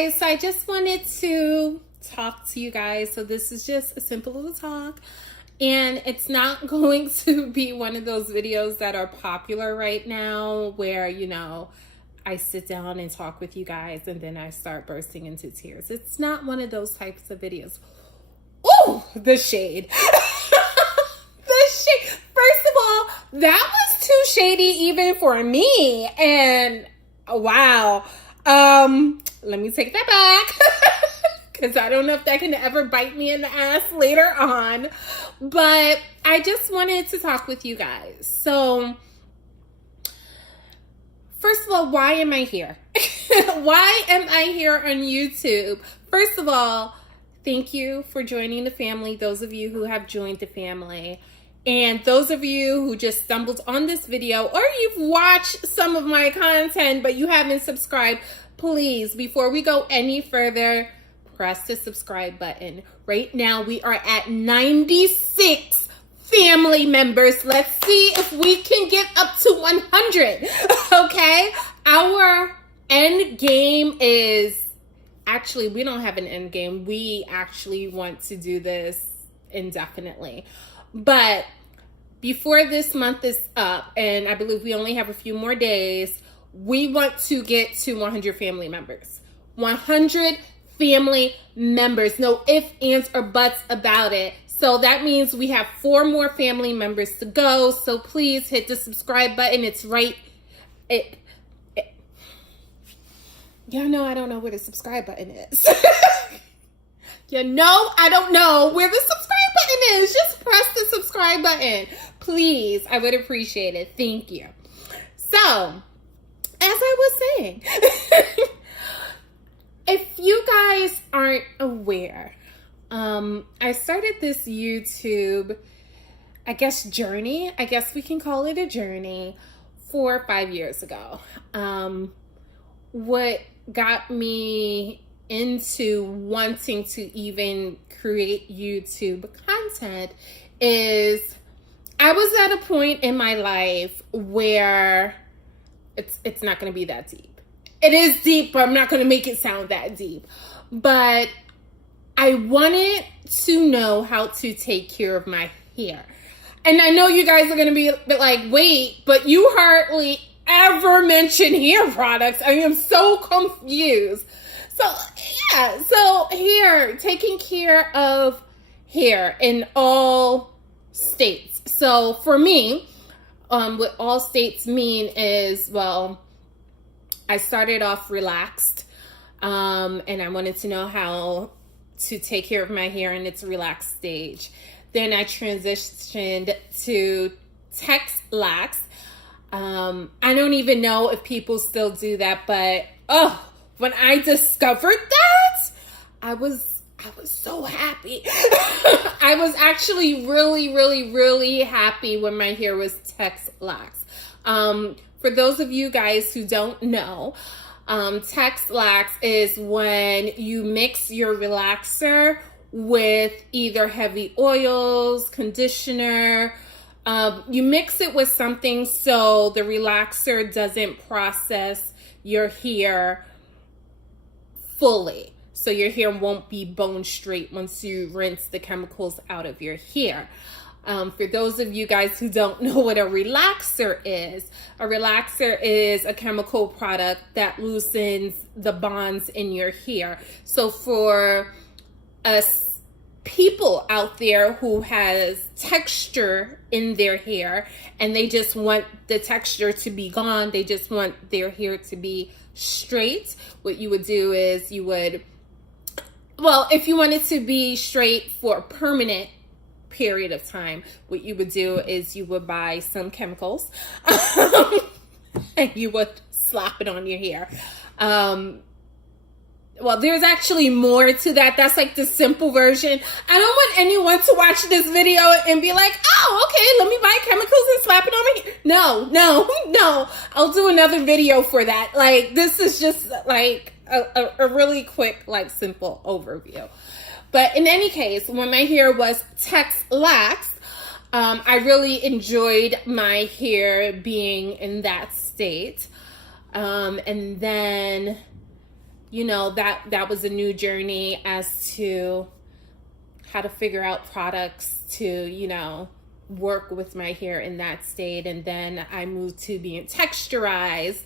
guys, so I just wanted to talk to you guys. So this is just a simple little talk, and it's not going to be one of those videos that are popular right now where, you know, I sit down and talk with you guys and then I start bursting into tears. It's not one of those types of videos. Oh, the shade. The shade. First of all, that was too shady even for me. And wow. Let me take that back. Because I don't know if that can ever bite me in the ass later on. But I just wanted to talk with you guys. So, first of all, why am I here? Why am I here on YouTube? First of all, thank you for joining the family, those of you who have joined the family. And those of you who just stumbled on this video, or you've watched some of my content but you haven't subscribed, please, before we go any further, press the subscribe button. Right now, we are at 96 family members. Let's see if we can get up to 100, okay? Our end game is, actually, we don't have an end game. We actually want to do this indefinitely. But before this month is up, and I believe we only have a few more days, we want to get to 100 family members. 100 family members. No ifs, ands, or buts about it. So that means we have 4 more family members to go. So please hit the subscribe button. It's right. Y'all know I don't know where the subscribe button is. You know I don't know where the subscribe button is. Just press the subscribe button. Please, I would appreciate it. Thank you. So, as I was saying, if you guys aren't aware, I started this YouTube, I guess, journey. I guess we can call it a journey 4 or 5 years ago. What got me into wanting to even create YouTube content is I was at a point in my life where it's not going to be that deep. It is deep, but I'm not going to make it sound that deep. But I wanted to know how to take care of my hair. And I know you guys are going to be like, wait, but you hardly ever mention hair products. I am so confused. So, yeah, so hair, taking care of hair in all states. So for me, what all states mean is, well, I started off relaxed, and I wanted to know how to take care of my hair in its relaxed stage. Then I transitioned to Texturized. I don't even know if people still do that, but when I discovered that, I was so happy. I was actually really happy when my hair was Texturized. For those of you guys who don't know, Texturized is when you mix your relaxer with either heavy oils, conditioner. You mix it with something so the relaxer doesn't process your hair fully. So your hair won't be bone straight once you rinse the chemicals out of your hair. For those of you guys who don't know what a relaxer is a chemical product that loosens the bonds in your hair. So for us people out there who has texture in their hair and they just want the texture to be gone, they just want their hair to be straight, what you would do is you would, well, if you want it to be straight for a permanent period of time, what you would do is you would buy some chemicals and you would slap it on your hair. Well, there's actually more to that. That's like the simple version. I don't want anyone to watch this video and be like, oh, okay, let me buy chemicals and slap it on my hair. No. I'll do another video for that. Like, this is just like a really quick, like, simple overview. But in any case, when my hair was Texturized, I really enjoyed my hair being in that state. And then that was a new journey as to how to figure out products to, work with my hair in that state. And then I moved to being texturized.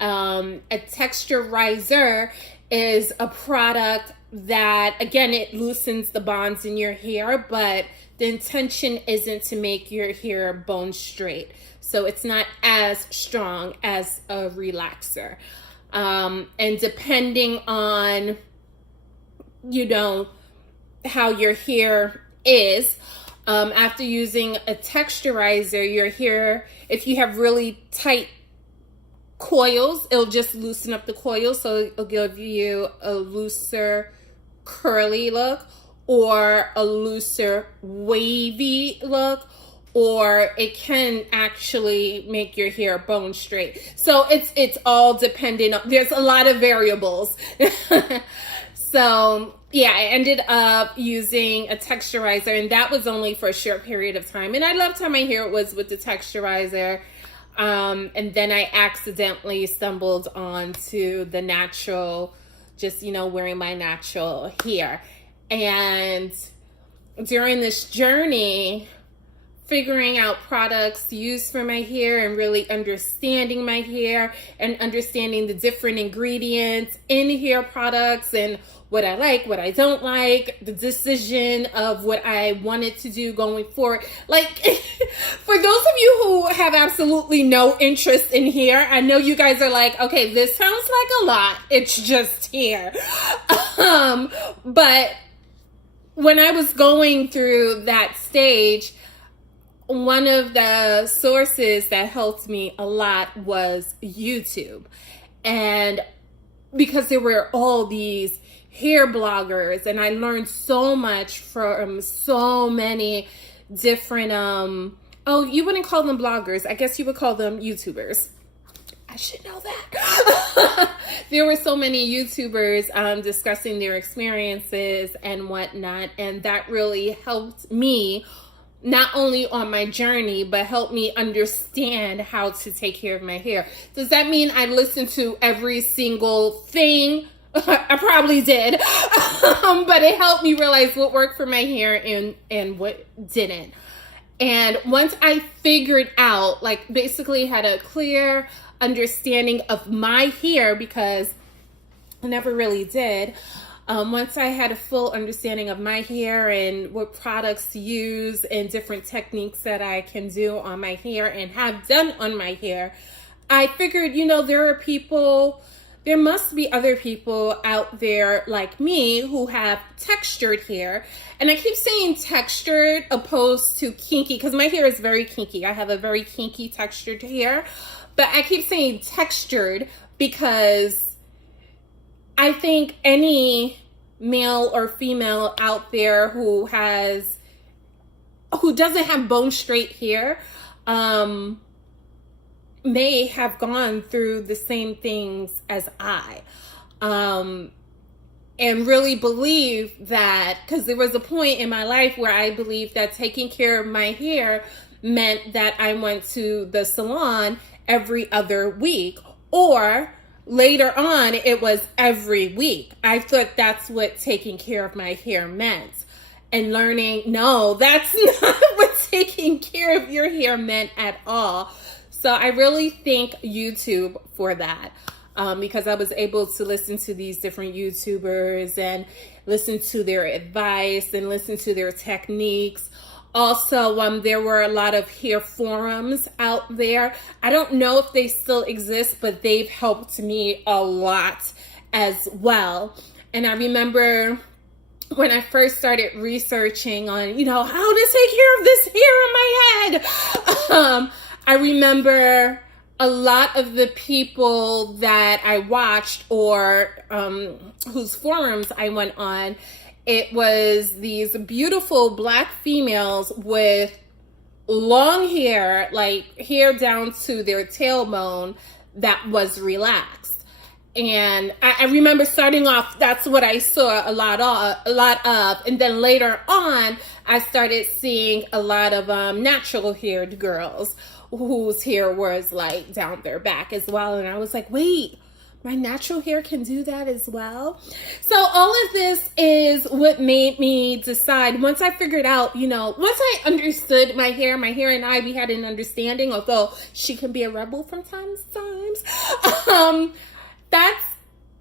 A texturizer is a product that, again, it loosens the bonds in your hair, but the intention isn't to make your hair bone straight. So it's not as strong as a relaxer. And depending on, how your hair is, after using a texturizer, your hair, if you have really tight coils, it'll just loosen up the coils, so it'll give you a looser curly look, or a looser wavy look, or it can actually make your hair bone straight. So it's all dependent on, there's a lot of variables. So yeah, I ended up using a texturizer, and that was only for a short period of time. And I loved how my hair was with the texturizer. And then I accidentally stumbled onto the natural, just, wearing my natural hair. And during this journey, figuring out products to use for my hair and really understanding my hair and understanding the different ingredients in hair products and what I like, what I don't like, the decision of what I wanted to do going forward. Like, for those of you who have absolutely no interest in hair, I know you guys are like, okay, this sounds like a lot. It's just hair. But when I was going through that stage, one of the sources that helped me a lot was YouTube. And because there were all these hair bloggers, and I learned so much from so many different, you wouldn't call them bloggers. I guess you would call them YouTubers. I should know that. There were so many YouTubers discussing their experiences and whatnot, and that really helped me not only on my journey, but helped me understand how to take care of my hair. Does that mean I listened to every single thing? I probably did. But it helped me realize what worked for my hair and what didn't. And once I figured out, like, basically had a clear understanding of my hair, because I never really did. Once I had a full understanding of my hair and what products to use and different techniques that I can do on my hair and have done on my hair, I figured, there must be other people out there like me who have textured hair. And I keep saying textured opposed to kinky, because my hair is very kinky. I have a very kinky textured hair. But I keep saying textured because I think any male or female out there who doesn't have bone straight hair may have gone through the same things as I, and really believe that, because there was a point in my life where I believed that taking care of my hair meant that I went to the salon every other week, or later on it was every week. I thought that's what taking care of my hair meant, and learning, no, that's not what taking care of your hair meant at all. So I really thank YouTube for that, because I was able to listen to these different YouTubers and listen to their advice and listen to their techniques. Also, there were a lot of hair forums out there. I don't know if they still exist, but they've helped me a lot as well. And I remember when I first started researching on, how to take care of this hair on my head. I remember a lot of the people that I watched or whose forums I went on, it was these beautiful Black females with long hair, like hair down to their tailbone that was relaxed. And I remember starting off, that's what I saw a lot of. And then later on, I started seeing a lot of natural haired girls whose hair was like down their back as well. And I was like, wait, my natural hair can do that as well. So all of this is what made me decide, once I figured out, once I understood my hair and I, we had an understanding, although she can be a rebel from time to time. That's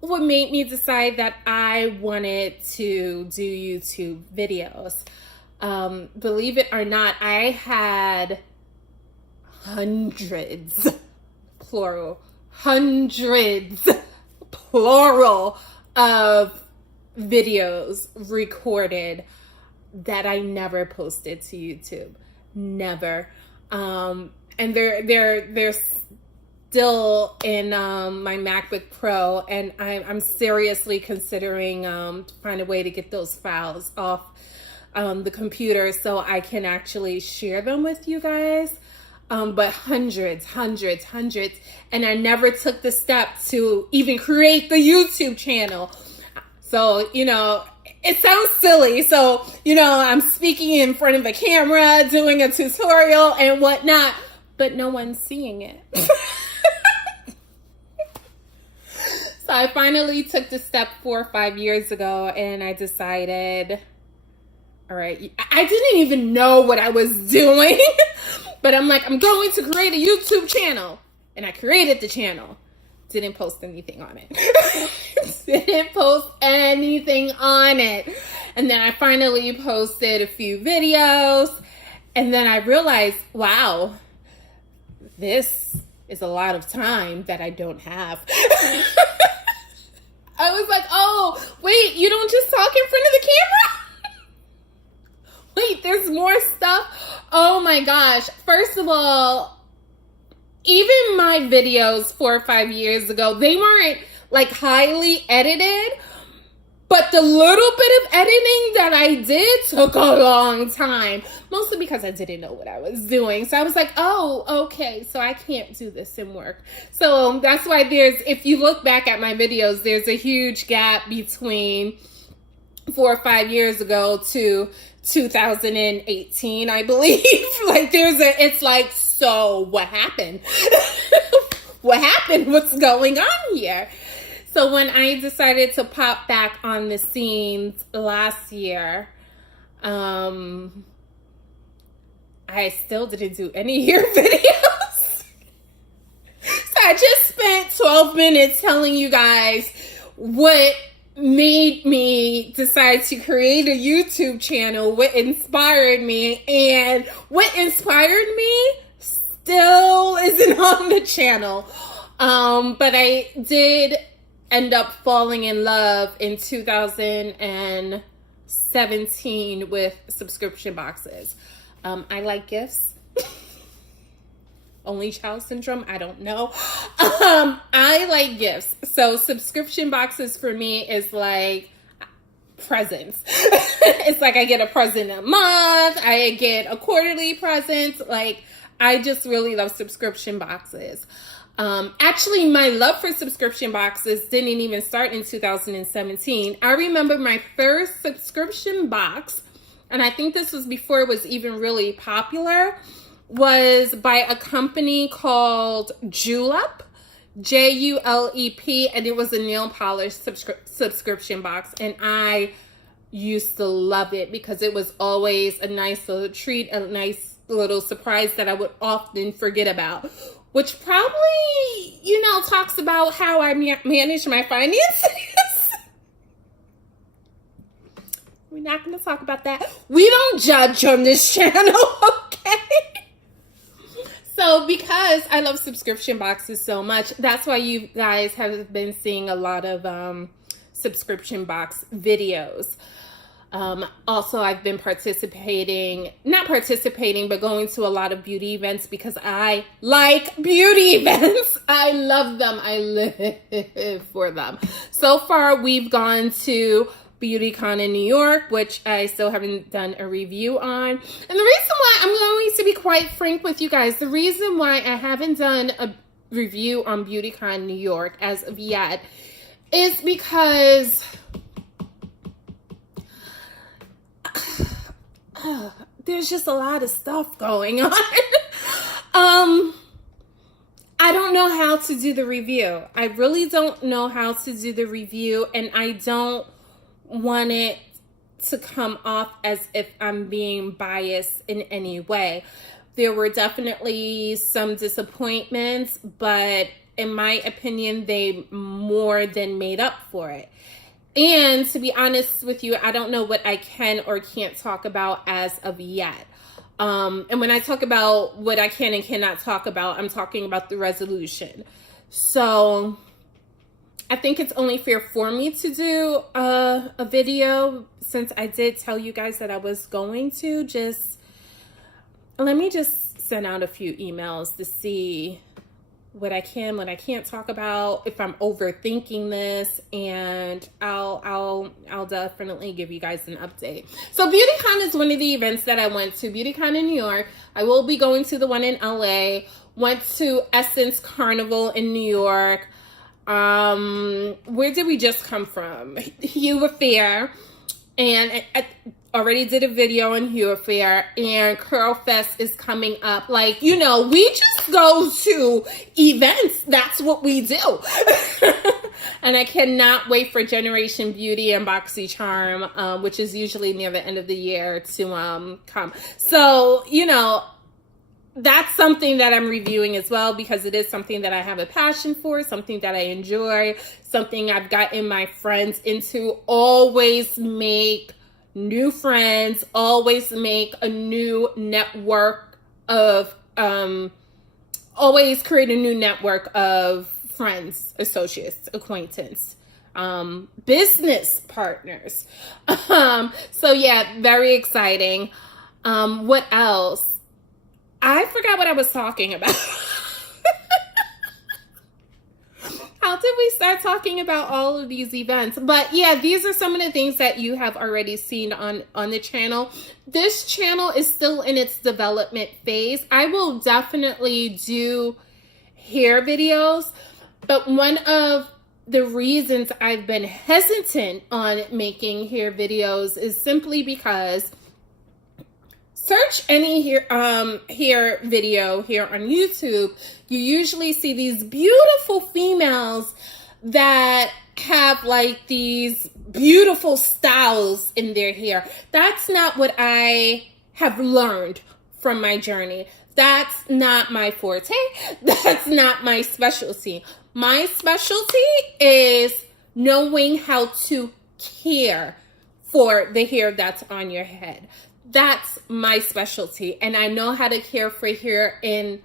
what made me decide that I wanted to do YouTube videos. Believe it or not, I had hundreds, plural, of videos recorded that I never posted to YouTube. Never. And they're still in my MacBook Pro, and I'm seriously considering to find a way to get those files off the computer so I can actually share them with you guys. But hundreds, and I never took the step to even create the YouTube channel. So, it sounds silly. So, I'm speaking in front of a camera, doing a tutorial and whatnot, but no one's seeing it. So I finally took the step 4 or 5 years ago, and I decided, all right, I didn't even know what I was doing. But I'm like, I'm going to create a YouTube channel. And I created the channel. Didn't post anything on it. And then I finally posted a few videos. And then I realized, wow, this is a lot of time that I don't have. I was like, oh, wait, you don't just talk in front of the camera? Wait, there's more stuff? Oh my gosh. First of all, even my videos 4 or 5 years ago, they weren't like highly edited, but the little bit of editing that I did took a long time, mostly because I didn't know what I was doing. So I was like, oh, okay, so I can't do this and work. So that's why if you look back at my videos, there's a huge gap between 4 or 5 years ago to 2018, I believe. Like it's like, so what happened? What happened? What's going on here? So when I decided to pop back on the scenes last year, I still didn't do any hair videos. So I just spent 12 minutes telling you guys what made me decide to create a YouTube channel, what inspired me, and what inspired me still isn't on the channel. But I did end up falling in love in 2017 with subscription boxes. I like gifts. Only child syndrome, I don't know. I like gifts. So subscription boxes for me is like presents. It's like I get a present a month. I get a quarterly present. Like, I just really love subscription boxes. Actually, my love for subscription boxes didn't even start in 2017. I remember my first subscription box, and I think this was before it was even really popular, was by a company called Julep, Julep, and it was a nail polish subscription box, and I used to love it because it was always a nice little treat, a nice little surprise that I would often forget about, which probably, talks about how I manage my finances. We're not going to talk about that. We don't judge on this channel, okay? So because I love subscription boxes so much, that's why you guys have been seeing a lot of subscription box videos. Also, I've been not participating, but going to a lot of beauty events because I like beauty events. I love them. I live for them. So far, we've gone to BeautyCon in New York, which I still haven't done a review on. And the reason why, I'm going to be quite frank with you guys, the reason why I haven't done a review on BeautyCon New York as of yet is because there's just a lot of stuff going on. I don't know how to do the review. I really don't know how to do the review, and I don't want it to come off as if I'm being biased in any way. There were definitely some disappointments, but in my opinion, they more than made up for it. And to be honest with you, I don't know what I can or can't talk about as of yet. And when I talk about what I can and cannot talk about, I'm talking about the resolution. So I think it's only fair for me to do a video, since I did tell you guys that I was going to. Just let me just send out a few emails to see what I can, what I can't talk about, if I'm overthinking this, and I'll definitely give you guys an update. So BeautyCon is one of the events that I went to. BeautyCon in New York. I will be going to the one in LA. Went to Essence Carnival in New York. Where did we just come from? Hue Affair. And I already did a video on Hue Affair, and Curl Fest is coming up. Like, you know, we just go to events. That's what we do. And I cannot wait for Generation Beauty and BoxyCharm, which is usually near the end of the year, to come. So, you know, that's something that I'm reviewing as well, because it is something that I have a passion for, something that I enjoy, something I've gotten my friends into. Always make new friends, always make a new network of, always create a new network of friends, associates, acquaintance, business partners. So yeah, very exciting. What else? I forgot what I was talking about. How did we start talking about all of these events? But yeah, these are some of the things that you have already seen on the channel. This channel is still in its development phase. I will definitely do hair videos, but one of the reasons I've been hesitant on making hair videos is simply because search any hair video here on YouTube, you usually see these beautiful females that have like these beautiful styles in their hair. That's not what I have learned from my journey. That's not my forte. That's not my specialty. My specialty is knowing how to care for the hair that's on your head. That's my specialty, and I know how to care for hair in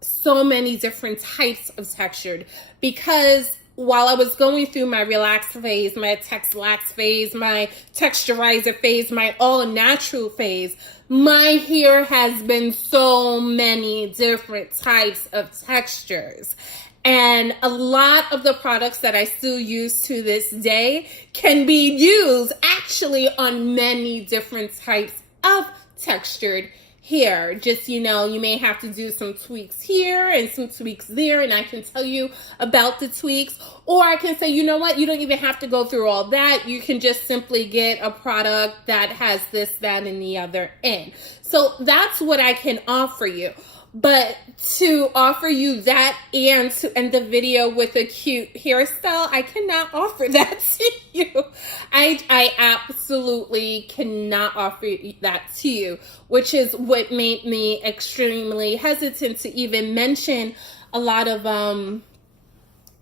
so many different types of textured, because while I was going through my relax phase, my Texlax phase, my texturizer phase, my all natural phase, my hair has been so many different types of textures. And a lot of the products that I still use to this day can be used actually on many different types of textured hair. Just, you know, you may have to do some tweaks here and some tweaks there, and I can tell you about the tweaks. Or I can say, you know what, you don't even have to go through all that. You can just simply get a product that has this, that, and the other in. So that's what I can offer you. But to offer you that and to end the video with a cute hairstyle, I cannot offer that to you. I absolutely cannot offer that to you, which is what made me extremely hesitant to even mention a lot of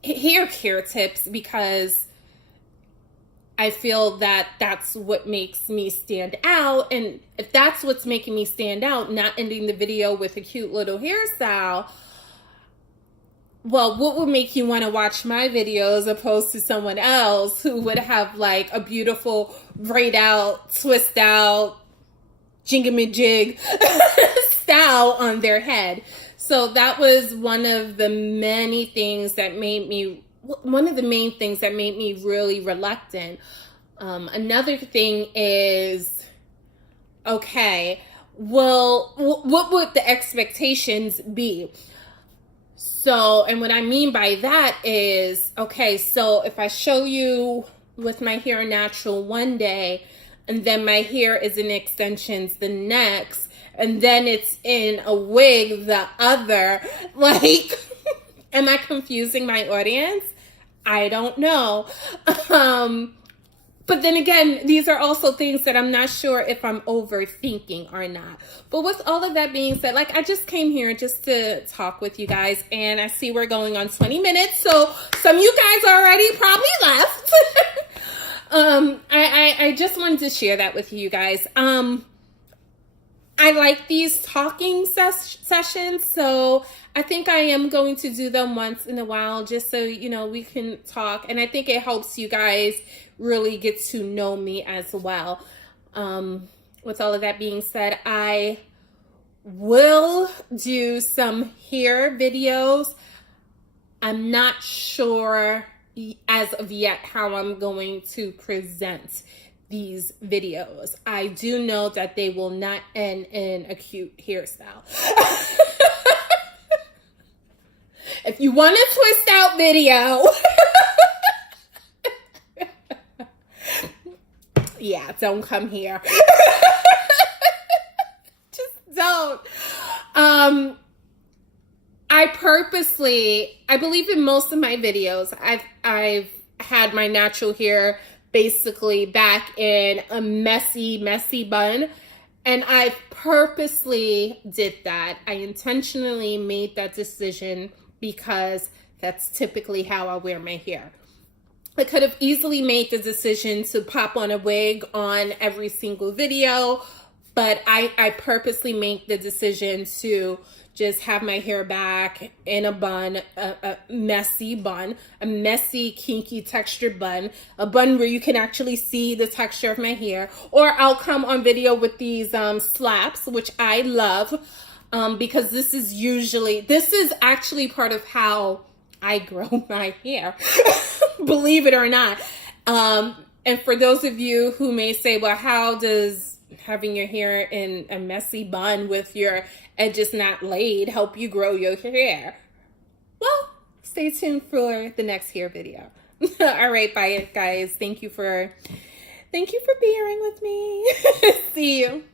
hair care tips, because I feel that that's what makes me stand out. And if that's what's making me stand out, not ending the video with a cute little hairstyle, well, what would make you want to watch my videos opposed to someone else who would have like a beautiful braid out, twist out, jingamajig style on their head? So that was one of the many things that made me, one of the main things that made me really reluctant. Another thing is, okay, well, what would the expectations be? So, and what I mean by that is, okay, so if I show you with my hair natural one day, and then my hair is in extensions the next, and then it's in a wig the other, like, Am I confusing my audience? I don't know. But then again, these are also things that I'm not sure if I'm overthinking or not. But with all of that being said, like, I just came here just to talk with you guys, and I see we're going on 20 minutes. So some of you guys already probably left. I just wanted to share that with you guys. I like these talking sessions, so I think I am going to do them once in a while just so, you know, we can talk. And I think it helps you guys really get to know me as well. With all of that being said, I will do some hair videos. I'm not sure as of yet how I'm going to present these videos. I do know that they will not end in a cute hairstyle. If you want a twist out video, yeah, don't come here. Just don't. I believe in most of my videos, I've had my natural hair basically back in a messy bun. And I purposely did that. I intentionally made that decision because that's typically how I wear my hair. I could have easily made the decision to pop on a wig on every single video, but I purposely made the decision to just have my hair back in a bun, a messy bun, a messy, kinky textured bun, a bun where you can actually see the texture of my hair. Or I'll come on video with these slaps, which I love, because this is actually part of how I grow my hair, believe it or not. And for those of you who may say, well, how does having your hair in a messy bun with your edges not laid help you grow your hair? Well, stay tuned for the next hair video. All right, bye guys. Thank you for bearing with me. See you.